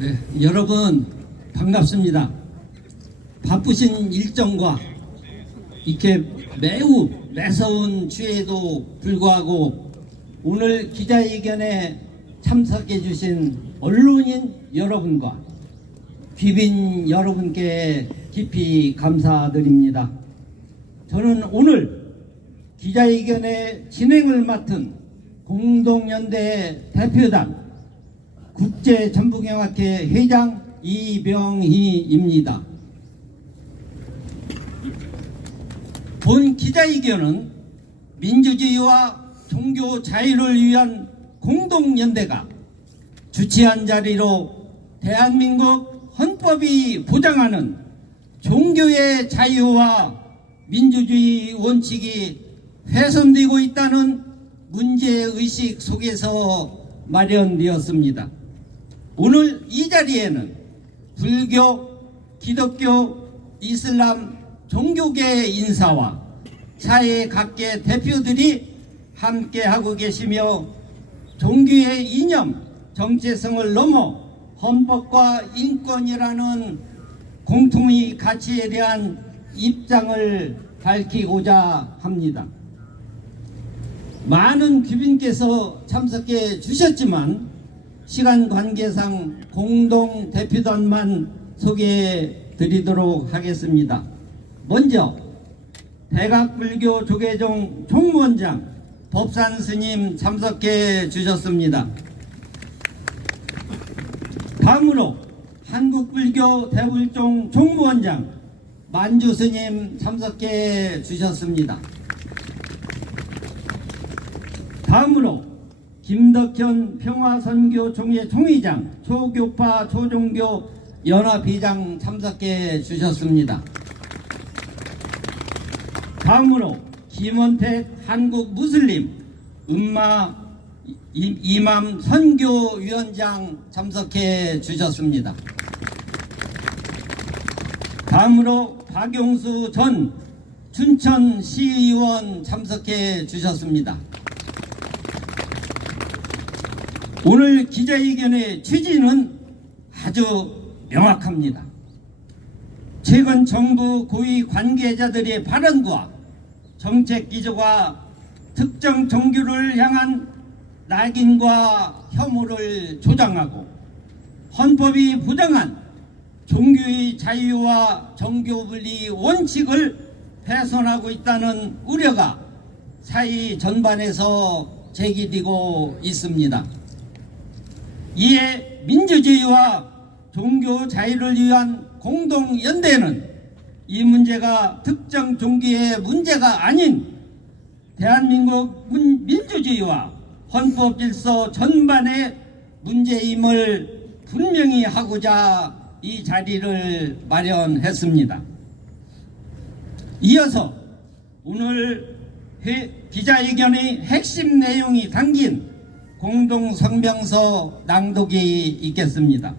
네, 여러분 반갑습니다. 바쁘신 일정과 이렇게 매우 매서운 주에도 불구하고 오늘 기자회견에 참석해 주신 언론인 여러분과 귀빈 여러분께 깊이 감사드립니다. 저는 오늘 기자회견의 진행을 맡은 공동연대 대표단 국제전북영학회 회장 이병희입니다. 본 기자회견은 민주주의와 종교 자유를 위한 공동연대가 주최한 자리로 대한민국 헌법이 보장하는 종교의 자유와 민주주의 원칙이 훼손되고 있다는 문제의식 속에서 마련되었습니다. 오늘 이 자리에는 불교, 기독교, 이슬람 종교계 인사와 사회 각계 대표들이 함께하고 계시며 종교의 이념, 정체성을 넘어 헌법과 인권이라는 공통의 가치에 대한 입장을 밝히고자 합니다. 많은 귀빈께서 참석해 주셨지만 시간 관계상 공동 대표단만 소개해 드리도록 하겠습니다. 먼저 대각불교 조계종 총무원장 법산 스님 참석해 주셨습니다. 다음으로 한국불교 대불종 총무원장 만주 스님 참석해 주셨습니다. 다음으로 김덕현 평화선교총회 총회장 초교파 초종교 연합회장 참석해 주셨습니다. 다음으로 김원택 한국무슬림 음마 이맘 선교위원장 참석해 주셨습니다. 다음으로 박용수 전 춘천시의원 참석해 주셨습니다. 오늘 기자회견의 취지는 아주 명확합니다. 최근 정부 고위 관계자들의 발언과 정책 기조가 특정 종교를 향한 낙인과 혐오를 조장하고 헌법이 보장한 종교의 자유와 종교분리 원칙을 훼손하고 있다는 우려가 사회 전반에서 제기되고 있습니다. 이에 민주주의와 종교 자유를 위한 공동연대는 이 문제가 특정 종교의 문제가 아닌 대한민국 민주주의와 헌법 질서 전반의 문제임을 분명히 하고자 이 자리를 마련했습니다. 이어서 오늘 기자회견의 핵심 내용이 담긴 공동성명서 낭독이 있겠습니다.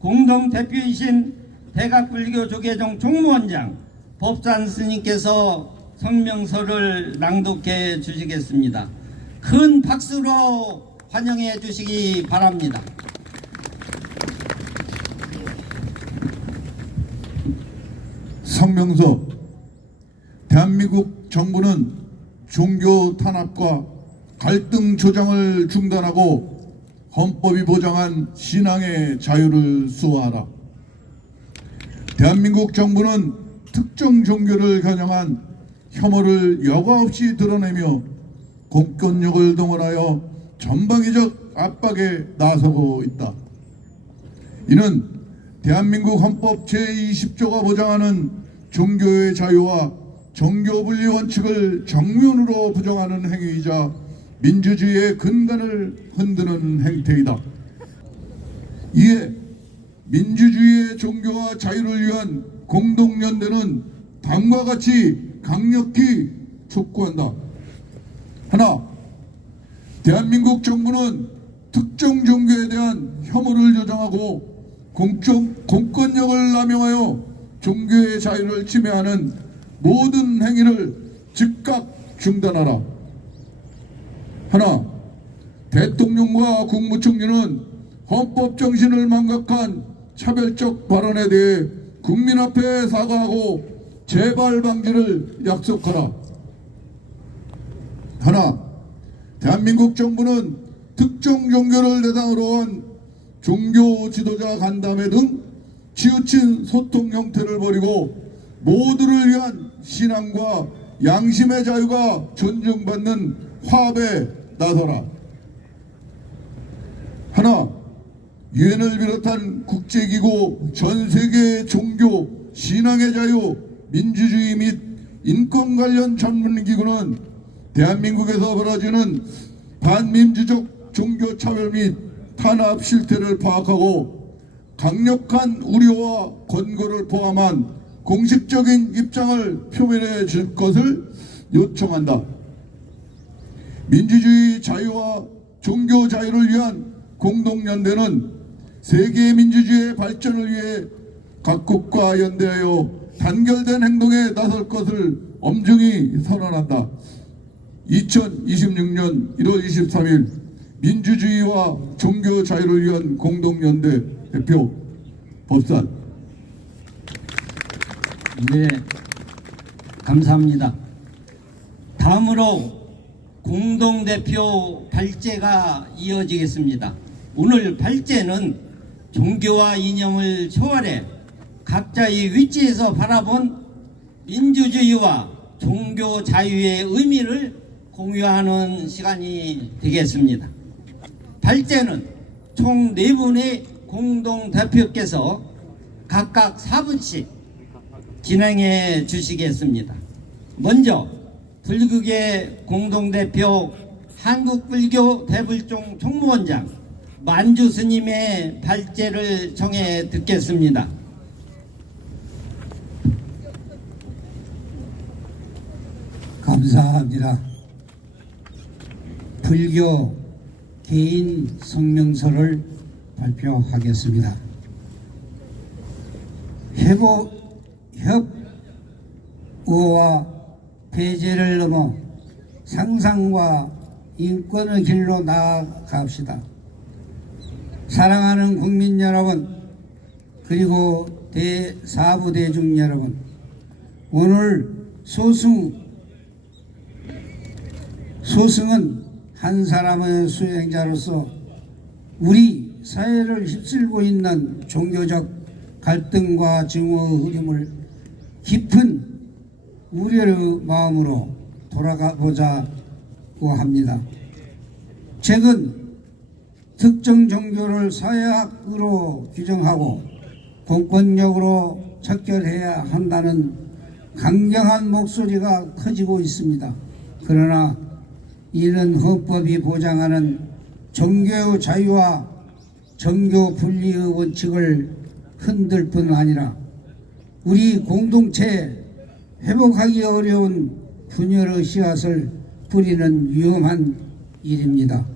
공동대표이신 대각불교 조계종 총무원장 법산 스님께서 성명서를 낭독해 주시겠습니다. 큰 박수로 환영해 주시기 바랍니다. 성명서. 대한민국 정부는 종교 탄압과 갈등 조장을 중단하고 헌법이 보장한 신앙의 자유를 수호하라. 대한민국 정부는 특정 종교를 겨냥한 혐오를 여과 없이 드러내며 공권력을 동원하여 전방위적 압박에 나서고 있다. 이는 대한민국 헌법 제20조가 보장하는 종교의 자유와 종교분리 원칙을 정면으로 부정하는 행위이자 민주주의의 근간을 흔드는 행태이다. 이에 민주주의의 종교와 자유를 위한 공동연대는 다음과 같이 강력히 촉구한다. 하나, 대한민국 정부는 특정 종교에 대한 혐오를 조장하고 공권력을 남용하여 종교의 자유를 침해하는 모든 행위를 즉각 중단하라. 하나, 대통령과 국무총리는 헌법 정신을 망각한 차별적 발언에 대해 국민 앞에 사과하고 재발 방지를 약속하라. 하나, 대한민국 정부는 특정 종교를 대상으로 한 종교 지도자 간담회 등 치우친 소통 형태를 버리고 모두를 위한 신앙과 양심의 자유가 존중받는 화합에 나서라. 하나, 유엔을 비롯한 국제기구 전 세계 종교, 신앙의 자유, 민주주의 및 인권 관련 전문기구는 대한민국에서 벌어지는 반민주적 종교 차별 및 탄압 실태를 파악하고 강력한 우려와 권고를 포함한 공식적인 입장을 표명해 줄 것을 요청한다. 민주주의 자유와 종교 자유를 위한 공동연대는 세계 민주주의의 발전을 위해 각국과 연대하여 단결된 행동에 나설 것을 엄중히 선언한다. 2026년 1월 23일 민주주의와 종교 자유를 위한 공동연대 대표 법산. 네, 감사합니다. 다음으로 공동대표 발제가 이어지겠습니다. 오늘 발제는 종교와 이념을 초월해 각자의 위치에서 바라본 민주주의와 종교 자유의 의미를 공유하는 시간이 되겠습니다. 발제는 총 4분의 공동대표께서 각각 4분씩 진행해 주시겠습니다. 먼저 불교계 공동대표 한국불교 대불종 총무원장 만주 스님의 발제를 청해 듣겠습니다. 감사합니다. 불교 개인 성명서를 발표하겠습니다. 협의와 배제를 넘어 상상과 인권의 길로 나아갑시다. 사랑하는 국민 여러분, 그리고 사부 대중 여러분, 오늘 소승은 한 사람의 수행자로서 우리 사회를 휩쓸고 있는 종교적 갈등과 증오의 흐름을 깊은 우려의 마음으로 돌아가 보자고 합니다. 최근 특정 종교를 사회학으로 규정하고 공권력으로 척결해야 한다는 강경한 목소리가 커지고 있습니다. 그러나 이는 헌법이 보장하는 종교 자유와 종교 분리의 원칙을 흔들 뿐 아니라 우리 공동체에 회복하기 어려운 분열의 씨앗을 뿌리는 위험한 일입니다.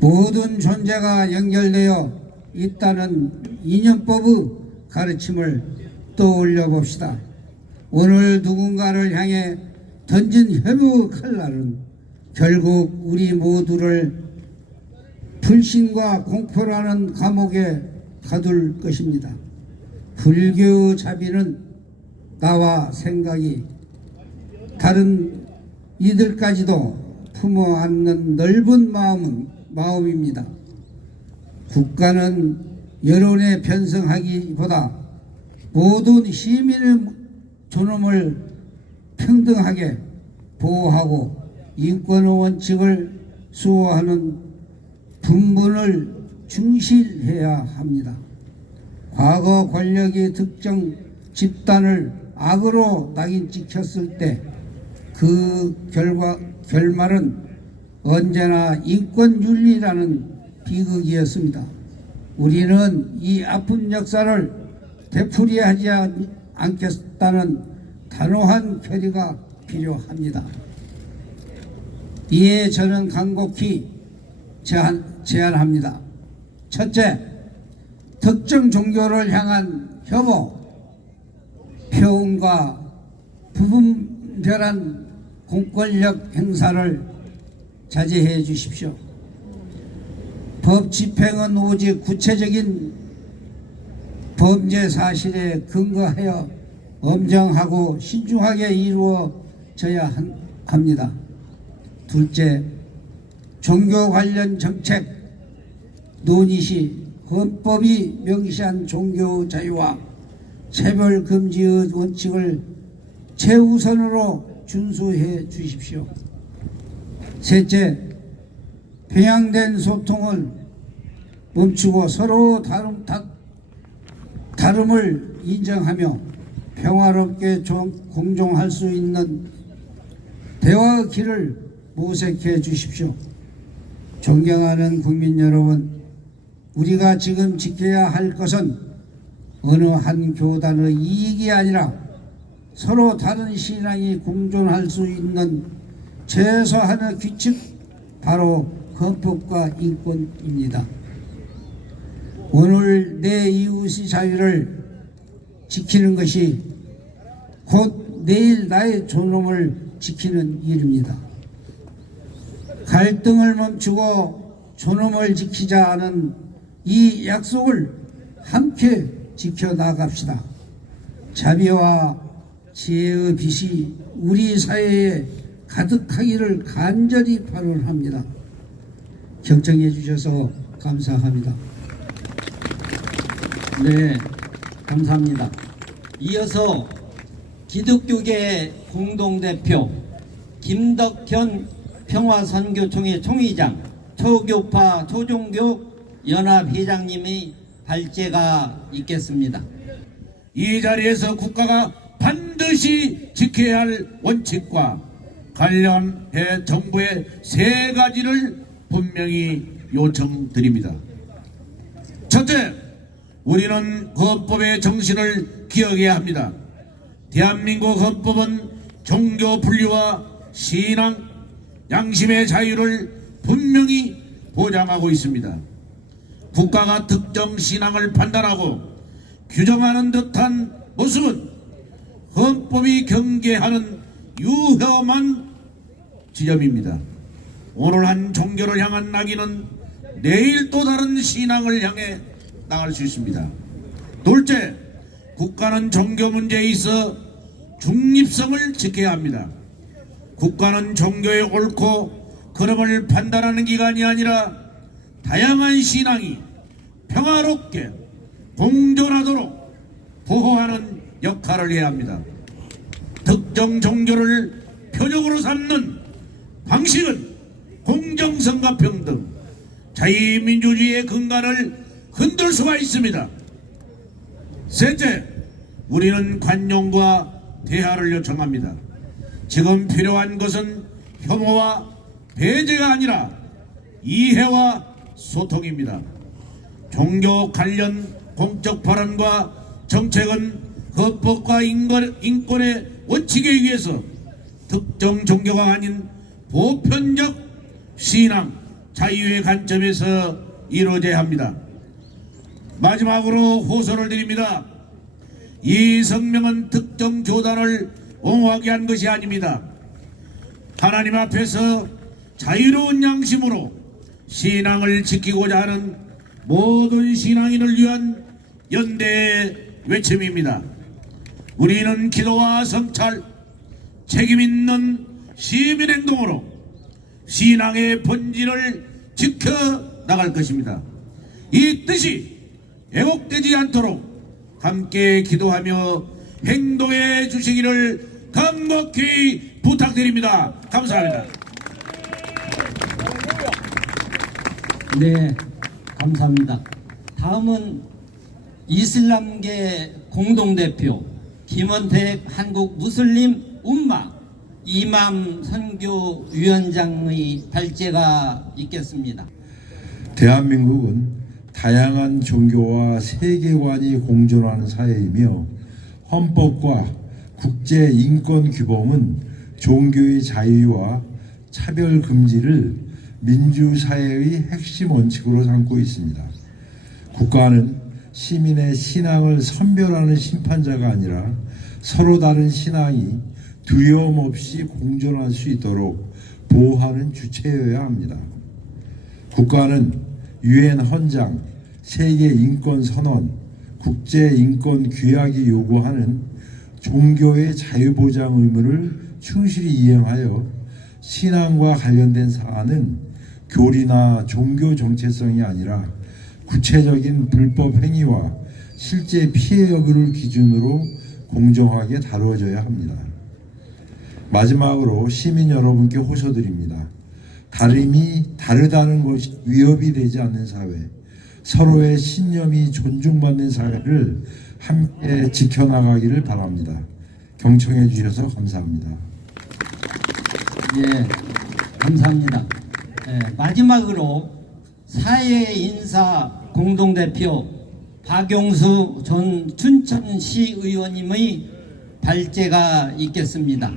모든 존재가 연결되어 있다는 이념법의 가르침을 떠올려 봅시다. 오늘 누군가를 향해 던진 협의의 칼날은 결국 우리 모두를 불신과 공포라는 감옥에 가둘 것입니다. 불교 자비는 나와 생각이 다른 이들까지도 품어 안는 넓은 마음입니다. 국가는 여론에 편성하기보다 모든 시민의 존엄을 평등하게 보호하고 인권의 원칙을 수호하는 분본을 중시해야 합니다. 과거 권력이 특정 집단을 악으로 낙인 찍혔을 때 그 결말은 언제나 인권윤리라는 비극이었습니다. 우리는 이 아픈 역사를 되풀이하지 않겠다는 단호한 결의가 필요합니다. 이에 저는 간곡히 제안합니다. 첫째, 특정 종교를 향한 혐오, 표현과 부분별한 공권력 행사를 자제해 주십시오. 법 집행은 오직 구체적인 범죄 사실에 근거하여 엄정하고 신중하게 이루어져야 합니다. 둘째, 종교 관련 정책 논의 시 헌법이 명시한 종교 자유와 차별 금지의 원칙을 최우선으로 준수해 주십시오. 셋째, 평양된 소통을 멈추고 서로 다름을 인정하며 평화롭게 공존할 수 있는 대화의 길을 모색해 주십시오. 존경하는 국민 여러분, 우리가 지금 지켜야 할 것은 어느 한 교단의 이익이 아니라 서로 다른 신앙이 공존할 수 있는 최소한의 규칙, 바로 헌법과 인권입니다. 오늘 내 이웃의 자유를 지키는 것이 곧 내일 나의 존엄을 지키는 일입니다. 갈등을 멈추고 존엄을 지키자는 이 약속을 함께 지켜나갑시다. 자비와 지혜의 빛이 우리 사회에 가득하기를 간절히 발언합니다. 경청해 주셔서 감사합니다. 네, 감사합니다. 이어서 기독교계 공동대표 김덕현 평화선교총회 총회장, 초교파 초종교 연합회장님의 발제가 있겠습니다. 이 자리에서 국가가 반드시 지켜야 할 원칙과 관련해 정부의 세 가지를 분명히 요청드립니다. 첫째, 우리는 헌법의 정신을 기억해야 합니다. 대한민국 헌법은 종교 분리와 신앙, 양심의 자유를 분명히 보장하고 있습니다. 국가가 특정 신앙을 판단하고 규정하는 듯한 모습은 헌법이 경계하는 유혐한 지점입니다. 오늘 한 종교를 향한 낙인은 내일 또 다른 신앙을 향해 나갈 수 있습니다. 둘째, 국가는 종교 문제에 있어 중립성을 지켜야 합니다. 국가는 종교의 옳고 그름을 판단하는 기관이 아니라 다양한 신앙이 평화롭게 공존하도록 보호하는 역할을 해야 합니다. 특정 종교를 표적으로 삼는 방식은 공정성과 평등, 자유민주주의의 근간을 흔들 수가 있습니다. 셋째, 우리는 관용과 대화를 요청합니다. 지금 필요한 것은 혐오와 배제가 아니라 이해와 소통입니다. 종교 관련 공적 발언과 정책은 헌법과 인권의 원칙에 의해서 특정 종교가 아닌 보편적 신앙, 자유의 관점에서 이루어져야 합니다. 마지막으로 호소를 드립니다. 이 성명은 특정 교단을 옹호하게 한 것이 아닙니다. 하나님 앞에서 자유로운 양심으로 신앙을 지키고자 하는 모든 신앙인을 위한 연대의 외침입니다. 우리는 기도와 성찰, 책임있는 시민행동으로 신앙의 본질을 지켜나갈 것입니다. 이 뜻이 왜곡되지 않도록 함께 기도하며 행동해 주시기를 간곡히 부탁드립니다. 감사합니다. 네, 감사합니다. 다음은 이슬람계 공동대표 김원택 한국무슬림 움마 이맘 선교위원장의 발제가 있겠습니다. 대한민국은 다양한 종교와 세계관이 공존하는 사회이며 헌법과 국제 인권 규범은 종교의 자유와 차별 금지를 민주사회의 핵심 원칙으로 삼고 있습니다. 국가는 시민의 신앙을 선별하는 심판자가 아니라 서로 다른 신앙이 두려움 없이 공존할 수 있도록 보호하는 주체여야 합니다. 국가는 유엔 헌장, 세계 인권 선언, 국제 인권 규약이 요구하는 종교의 자유 보장 의무를 충실히 이행하여 신앙과 관련된 사안은 교리나 종교 정체성이 아니라 구체적인 불법 행위와 실제 피해 여부를 기준으로 공정하게 다루어져야 합니다. 마지막으로 시민 여러분께 호소드립니다. 다름이 다르다는 것이 위협이 되지 않는 사회, 서로의 신념이 존중받는 사회를 함께 지켜나가기를 바랍니다. 경청해 주셔서 감사합니다. 예, 감사합니다. 마지막으로 사회인사 공동대표 박용수 전 춘천시 의원님의 발제가 있겠습니다.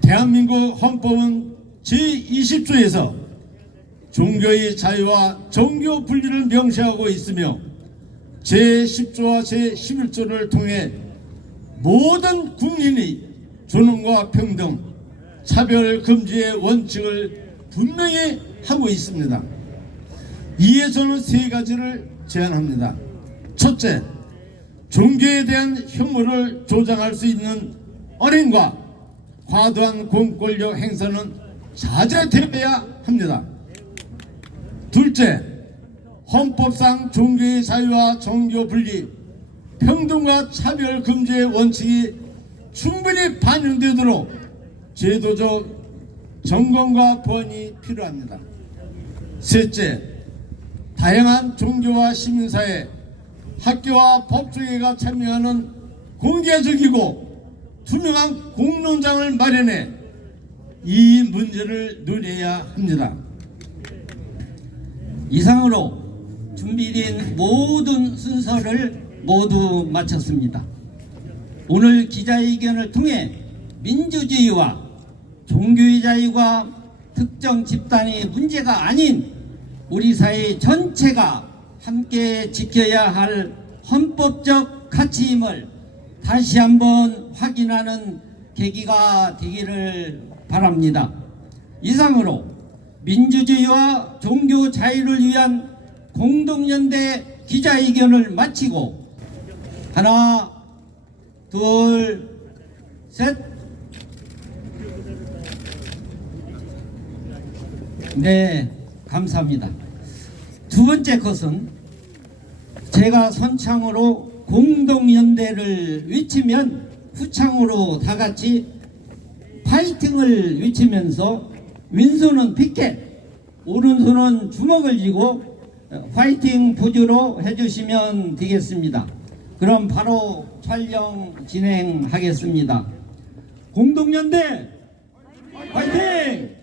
대한민국 헌법은 제20조에서 종교의 자유와 종교 분리를 명시하고 있으며 제10조와 제11조를 통해 모든 국민의 존엄과 평등, 차별 금지의 원칙을 분명히 하고 있습니다. 이에 저는 세 가지를 제안합니다. 첫째, 종교에 대한 혐오를 조장할 수 있는 언행과 과도한 공권력 행사는 자제되어야 합니다. 둘째, 헌법상 종교의 자유와 종교 분리, 평등과 차별 금지의 원칙이 충분히 반영되도록 제도적 점검과 보완이 필요합니다. 셋째, 다양한 종교와 시민사회, 학교와 법조계가 참여하는 공개적이고 투명한 공론장을 마련해 이 문제를 논의해야 합니다. 이상으로 준비된 모든 순서를 모두 마쳤습니다. 오늘 기자회견을 통해 민주주의와 종교의 자유가 특정 집단의 문제가 아닌 우리 사회 전체가 함께 지켜야 할 헌법적 가치임을 다시 한번 확인하는 계기가 되기를 바랍니다. 이상으로 민주주의와 종교 자유를 위한 공동연대 기자회견을 마치고 하나, 둘, 셋. 네, 감사합니다. 두 번째 것은 제가 선창으로 공동연대를 외치면 후창으로 다 같이 파이팅을 외치면서 왼손은 피켓, 오른손은 주먹을 쥐고 파이팅 포즈로 해주시면 되겠습니다. 그럼 바로 촬영 진행하겠습니다. 공동연대 파이팅!